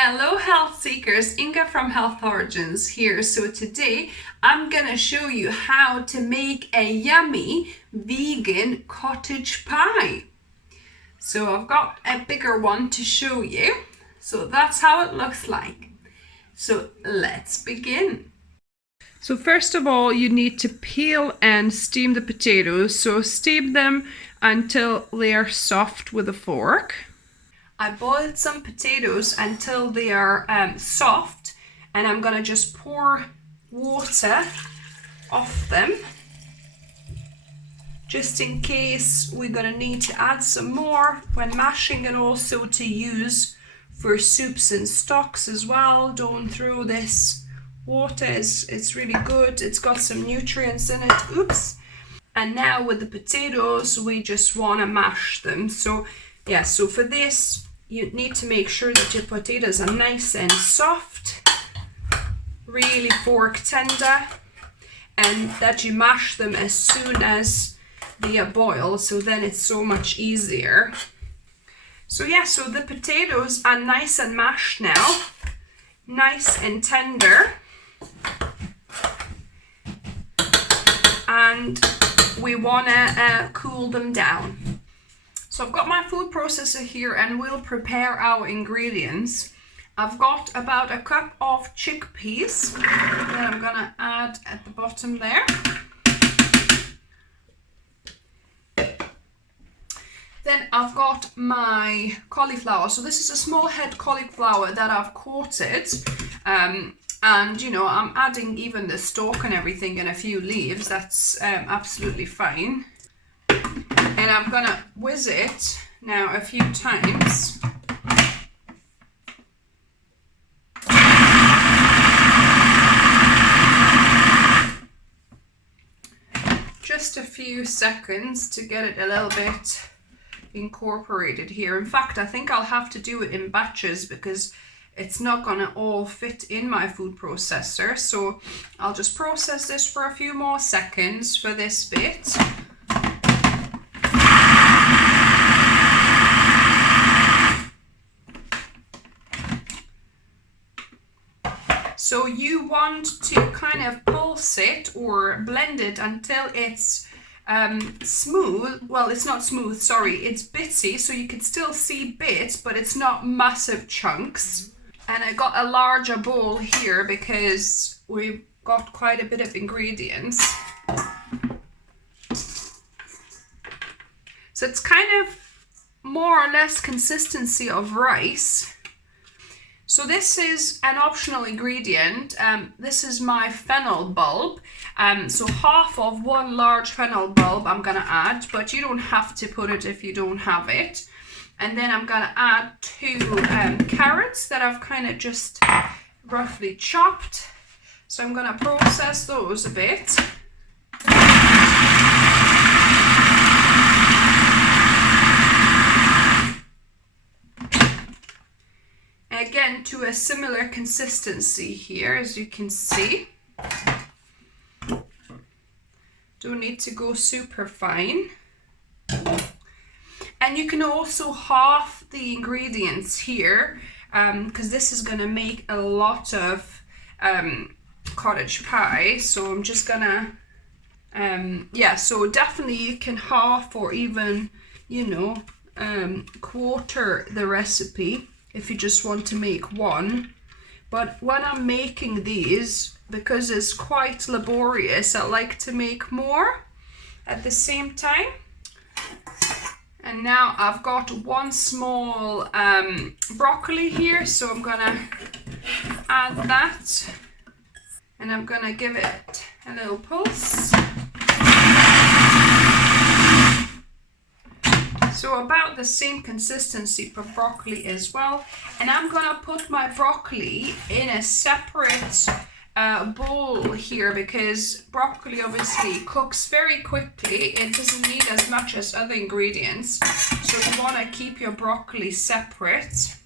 Hello health seekers, Inga from Health Origins here. So today I'm gonna show you how to make a yummy vegan cottage pie. So I've got a bigger one to show you. So that's how it looks like. So let's begin. So first of all, you need to peel and steam the potatoes. So steam them until they are soft with a fork. I boiled some potatoes until they are soft, and I'm gonna just pour water off them just in case we're gonna need to add some more when mashing, and also to use for soups and stocks as well. Don't throw this water, it's really good, it's got some nutrients in it. Oops. And now with the potatoes we just want to mash them. So yeah, so for this you need to make sure that your potatoes are nice and soft, really fork tender, and that you mash them as soon as they are boiled, so then it's so much easier. So yeah, so the potatoes are nice and mashed now, nice and tender, and we want to cool them down. So I've got my food processor here and we'll prepare our ingredients. I've got about a cup of chickpeas that I'm gonna add at the bottom there. Then I've got my cauliflower. So this is a small head cauliflower that I've coated. And you know, I'm adding even the stalk and everything and a few leaves. That's absolutely fine. And I'm gonna whiz it now a few times. Just a few seconds to get it a little bit incorporated here. In fact, I think I'll have to do it in batches because it's not gonna all fit in my food processor. So I'll just process this for a few more seconds for this bit. So you want to kind of pulse it or blend it until it's smooth. Well, it's not smooth, sorry, it's bitsy, so you can still see bits, but it's not massive chunks. And I got a larger bowl here because we've got quite a bit of ingredients. So it's kind of more or less consistency of rice. So this is an optional ingredient. This is my fennel bulb. So half of one large fennel bulb I'm gonna add, but you don't have to put it if you don't have it. And then I'm gonna add 2 carrots that I've kind of just roughly chopped. So I'm gonna process those a bit. Again, to a similar consistency here, as you can see. Don't need to go super fine. And you can also half the ingredients here, because this is going to make a lot of cottage pie. So I'm just gonna, yeah, so definitely you can half or even, you know, quarter the recipe if you just want to make one. But when I'm making these, because it's quite laborious, I like to make more at the same time. And now I've got 1 small broccoli here, so I'm gonna add that and I'm gonna give it a little pulse. So about the same consistency for broccoli as well. And I'm gonna put my broccoli in a separate bowl here because broccoli obviously cooks very quickly. It doesn't need as much as other ingredients. So you wanna keep your broccoli separate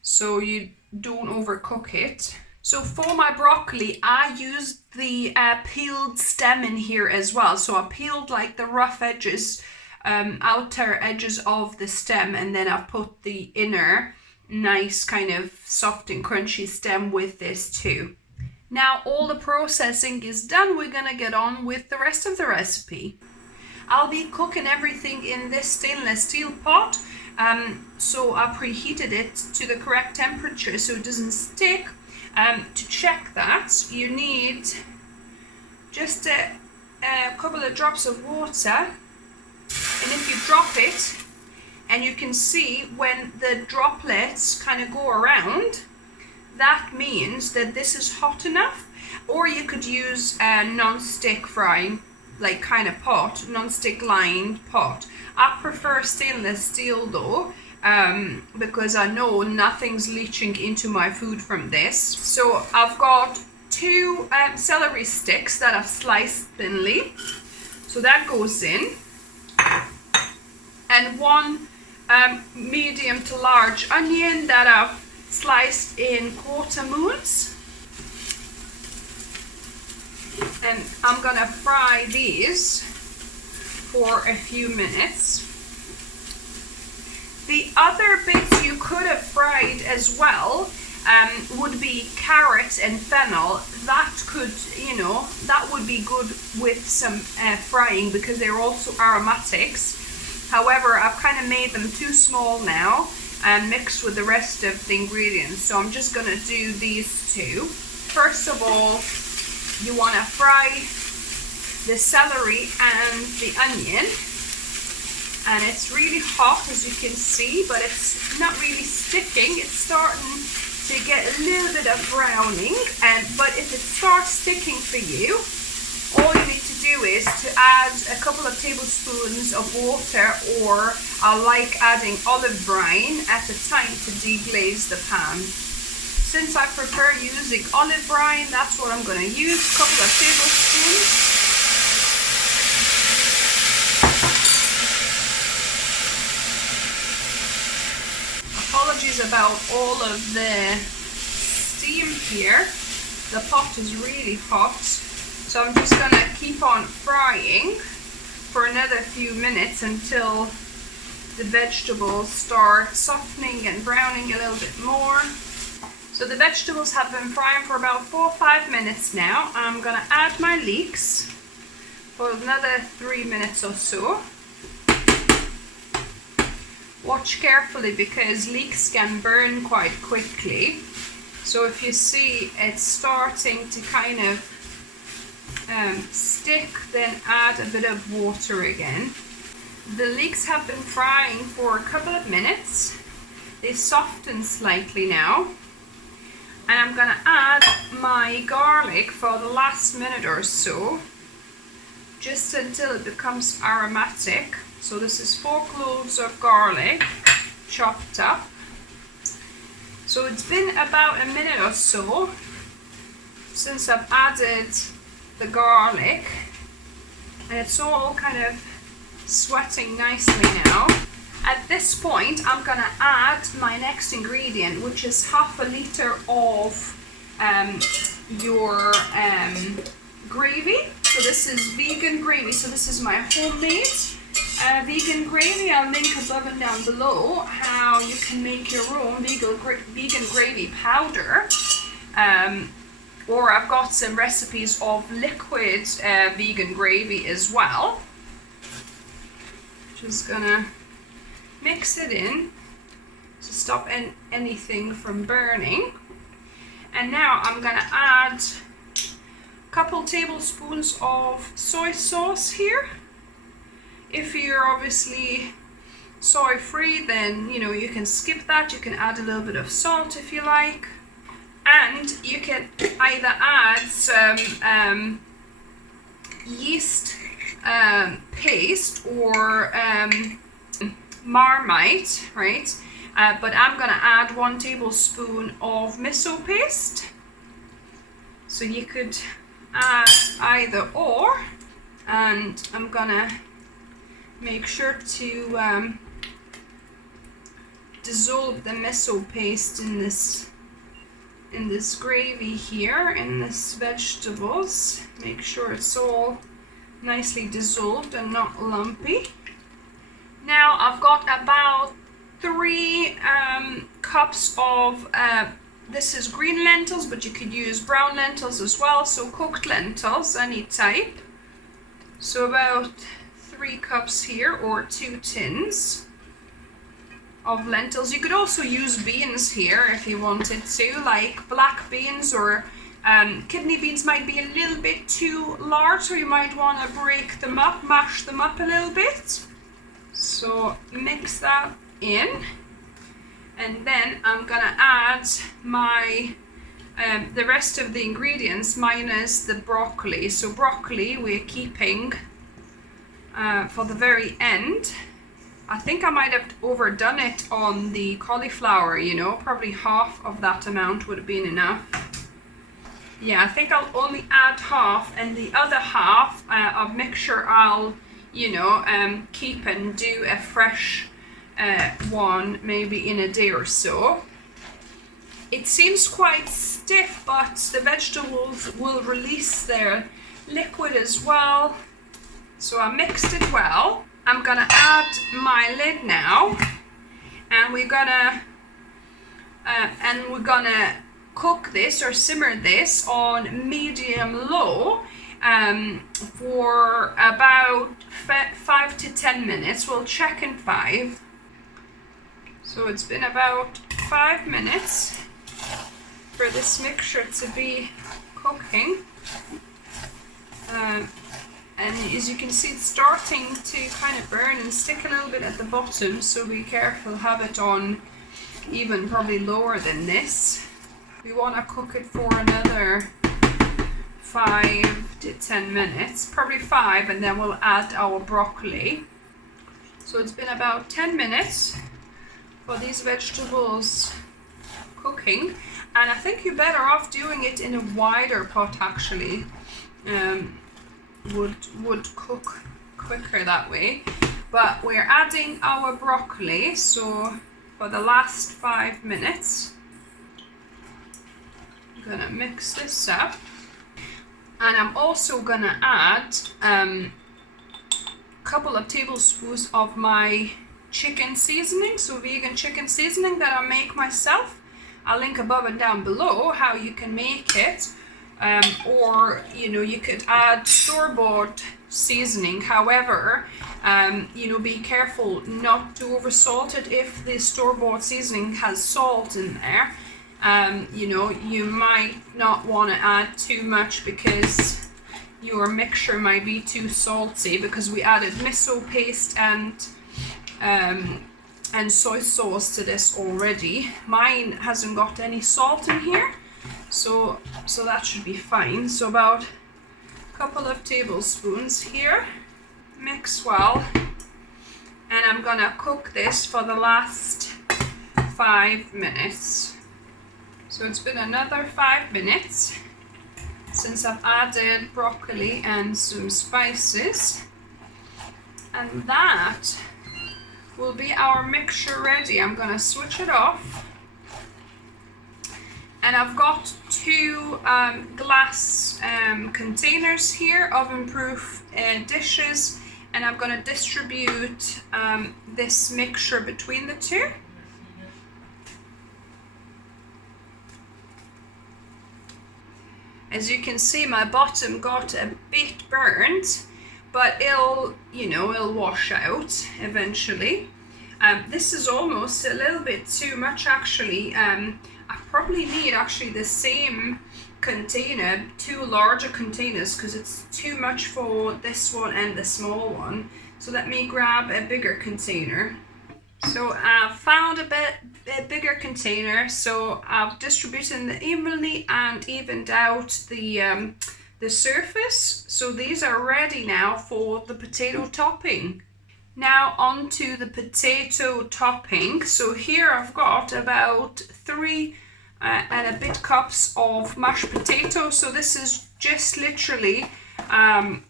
so you don't overcook it. So for my broccoli, I used the peeled stem in here as well. So I peeled like the rough edges, outer edges of the stem, and then I put the inner nice kind of soft and crunchy stem with this too. Now all the processing is done, we're gonna get on with the rest of the recipe. I'll be cooking everything in this stainless steel pot, so I preheated it to the correct temperature so it doesn't stick. To check that, you need just a couple of drops of water, and if you drop it, and you can see when the droplets kind of go around, that means that this is hot enough. Or you could use a non-stick frying like kind of pot, non-stick lined pot. I prefer stainless steel though, because I know nothing's leaching into my food from this. So I've got 2 celery sticks that I've sliced thinly, so that goes in, and 1 medium to large onion that I've sliced in quarter moons. And I'm gonna fry these for a few minutes. The other bits you could have fried as well would be carrot and fennel. That could, that would be good with some frying because they're also aromatics. However, I've kind of made them too small now and mixed with the rest of the ingredients. So I'm just gonna do these 2. First of all, you want to fry the celery and the onion, and it's really hot as you can see, but it's not really sticking. It's starting to get a little bit of browning, but if it starts sticking for you, all you need to do is to add a couple of tablespoons of water, or I like adding olive brine at the time to deglaze the pan. Since I prefer using olive brine, that's what I'm going to use, a couple of tablespoons. Apologies about all of the steam here. The pot is really hot, so I'm just going to keep on frying for another few minutes until the vegetables start softening and browning a little bit more. So the vegetables have been frying for about 4 or 5 minutes now. I'm gonna add my leeks for another 3 minutes or so. Watch carefully because leeks can burn quite quickly. So if you see it's starting to kind of stick, then add a bit of water again. The leeks have been frying for a couple of minutes. They soften slightly now. And I'm gonna add my garlic for the last minute or so, just until it becomes aromatic. So this is 4 cloves of garlic, chopped up. So it's been about a minute or so since I've added the garlic, and it's all kind of sweating nicely now. At this point, I'm gonna add my next ingredient, which is half a liter of your gravy. So this is vegan gravy. So this is my homemade vegan gravy. I'll link above and down below how you can make your own vegan gravy powder. Or I've got some recipes of liquid vegan gravy as well. Just gonna mix it in to stop anything from burning. And now I'm gonna add a couple tablespoons of soy sauce here. If you're obviously soy free, then you can skip that. You can add a little bit of salt if you like, and you can either add some yeast paste or Marmite, right? But I'm gonna add 1 tablespoon of miso paste. So you could add either or, and I'm gonna make sure to dissolve the miso paste in this gravy here, in this vegetables. Make sure it's all nicely dissolved and not lumpy. Now I've got about 3 cups of, this is green lentils, but you could use brown lentils as well, so cooked lentils, any type. So about 3 cups here, or 2 tins of lentils. You could also use beans here if you wanted to, like black beans, or kidney beans might be a little bit too large, so you might want to break them up, mash them up a little bit. So mix that in, and then I'm gonna add my the rest of the ingredients minus the broccoli. So broccoli we're keeping for the very end. I think I might have overdone it on the cauliflower, you know, probably half of that amount would have been enough. Yeah, I think I'll only add half, and the other half of mixture I'll, you know, keep and do a fresh one maybe in a day or so. It seems quite stiff, but the vegetables will release their liquid as well. So I mixed it well. I'm gonna add my lid now, and we're gonna cook this or simmer this on medium-low for about 5 to 10 minutes. We'll check in 5. So it's been about 5 minutes for this mixture to be cooking. And as you can see, it's starting to kind of burn and stick a little bit at the bottom, so be careful, have it on even probably lower than this. We want to cook it for another 5 to 10 minutes, probably 5, and then we'll add our broccoli. So it's been about 10 minutes for these vegetables cooking, and I think you're better off doing it in a wider pot actually. Would cook quicker that way. But we're adding our broccoli, so for the last 5 minutes I'm gonna mix this up, and I'm also gonna add a couple of tablespoons of my chicken seasoning, so vegan chicken seasoning that I make myself. I'll link above and down below how you can make it. Or you know, you could add store-bought seasoning. However, you know, be careful not to oversalt it. If the store-bought seasoning has salt in there, you know, you might not want to add too much because your mixture might be too salty, because we added miso paste and soy sauce to this already. Mine hasn't got any salt in here. So that should be fine. So about a couple of tablespoons here. Mix well. And I'm gonna cook this for the last 5 minutes. So it's been another 5 minutes since I've added broccoli and some spices. And that will be our mixture ready. I'm gonna switch it off. And I've got 2 glass containers here, oven-proof dishes, and I'm going to distribute this mixture between the 2. As you can see, my bottom got a bit burnt, but it'll wash out eventually. This is almost a little bit too much actually. I probably need actually the same container, 2 larger containers, because it's too much for this one and the small one. So let me grab a bigger container. So I've found a bigger container, so I've distributed them evenly and evened out the surface. So these are ready now for the potato topping. Now onto the potato topping. So here I've got about 3 and a bit cups of mashed potatoes. So this is just literally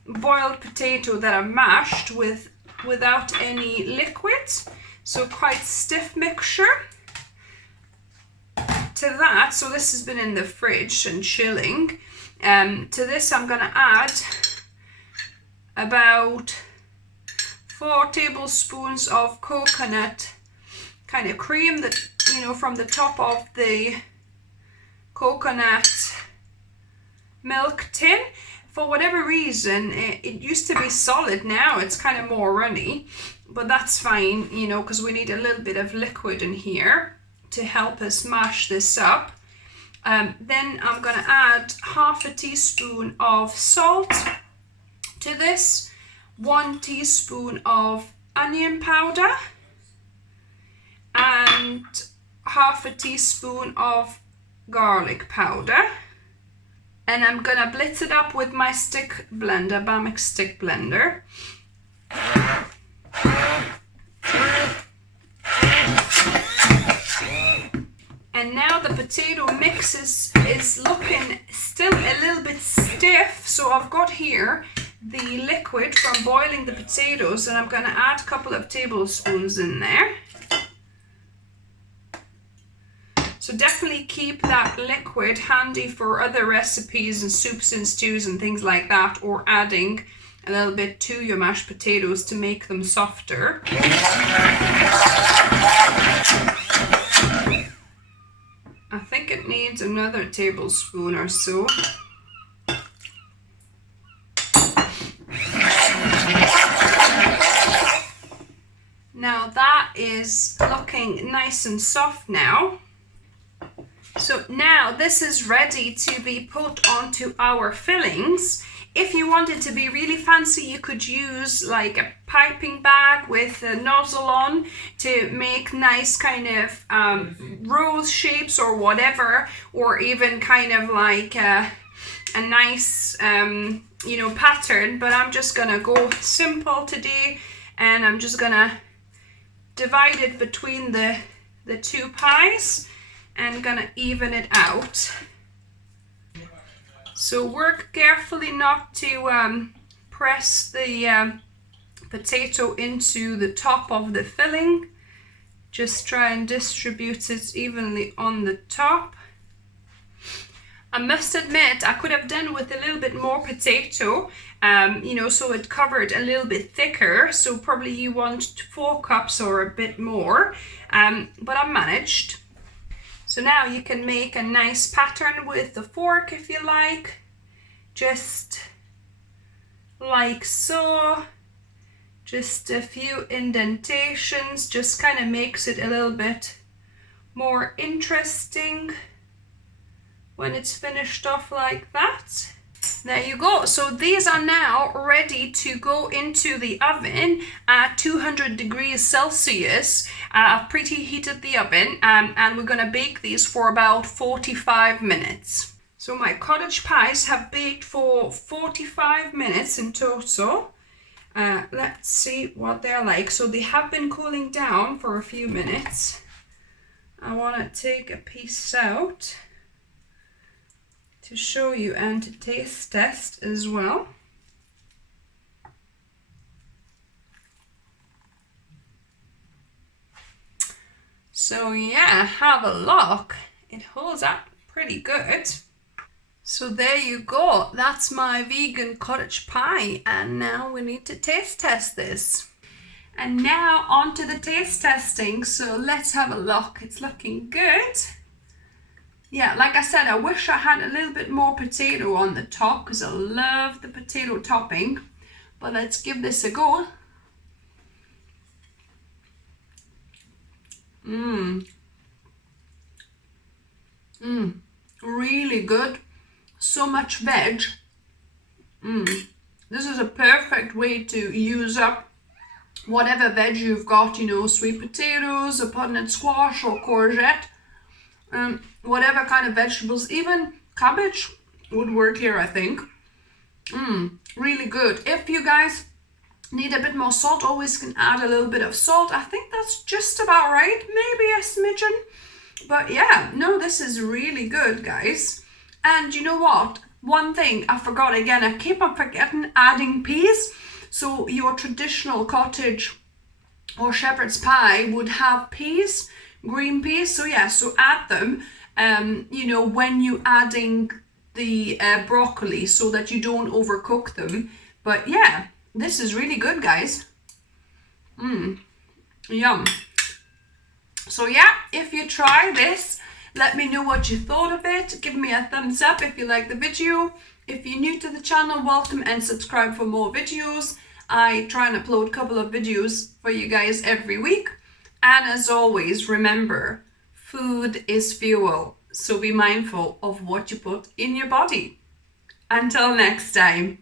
boiled potato that I mashed without any liquid. So quite stiff mixture. To that, so this has been in the fridge and chilling. To this I'm gonna add about 4 tablespoons of coconut kind of cream, the you know, from the top of the coconut milk tin. For whatever reason, it used to be solid. Now it's kind of more runny, but that's fine, you know, because we need a little bit of liquid in here to help us mash this up. Then I'm gonna add half a teaspoon of salt to this, 1 teaspoon of onion powder, and half a teaspoon of garlic powder. And I'm gonna blitz it up with my stick blender, Bamix stick blender. And now the potato mix is looking still a little bit stiff. So I've got here the liquid from boiling the potatoes, and I'm gonna add a couple of tablespoons in there. So definitely keep that liquid handy for other recipes and soups and stews and things like that, or adding a little bit to your mashed potatoes to make them softer. I think it needs another tablespoon or so. Now that is looking nice and soft now. So now this is ready to be put onto our fillings. If you wanted to be really fancy, you could use like a piping bag with a nozzle on to make nice kind of rose shapes or whatever, or even kind of like a nice you know, pattern. But I'm just gonna go simple today, and I'm just gonna divide it between the two pies and gonna even it out. So work carefully not to press the potato into the top of the filling. Just try and distribute it evenly on the top. I must admit, I could have done with a little bit more potato, you know, so it covered a little bit thicker. So probably you want 4 cups or a bit more, but I managed. So now you can make a nice pattern with the fork if you like, just like so. Just a few indentations, just kind of makes it a little bit more interesting when it's finished off like that. There you go. So these are now ready to go into the oven at 200 degrees Celsius. I've preheated the oven, and we're going to bake these for about 45 minutes. So my cottage pies have baked for 45 minutes in total. Let's see what they're like. So they have been cooling down for a few minutes. I want to take a piece out to show you and to taste test as well. So yeah, have a look. It holds up pretty good. So there you go. That's my vegan cottage pie, and now we need to taste test this. And now on to the taste testing. So let's have a look. It's looking good. Yeah, like I said, I wish I had a little bit more potato on the top because I love the potato topping. But let's give this a go. Really good. So much veg. This is a perfect way to use up whatever veg you've got, you know, sweet potatoes, a butternut squash or courgette. Whatever kind of vegetables, even cabbage would work here, I think. Really good. If you guys need a bit more salt, always can add a little bit of salt. I think that's just about right, maybe a smidgen. But yeah, no, this is really good, guys. And you know what? One thing I forgot again, I keep on forgetting adding peas. So your traditional cottage or shepherd's pie would have peas, green peas. So yeah, so add them, you know, when you adding the broccoli so that you don't overcook them. But yeah, this is really good, guys. Yum. So yeah, if you try this, let me know what you thought of it. Give me a thumbs up if you like the video. If you're new to the channel, welcome and subscribe for more videos. I try and upload a couple of videos for you guys every week. And as always, remember, food is fuel. So be mindful of what you put in your body. Until next time.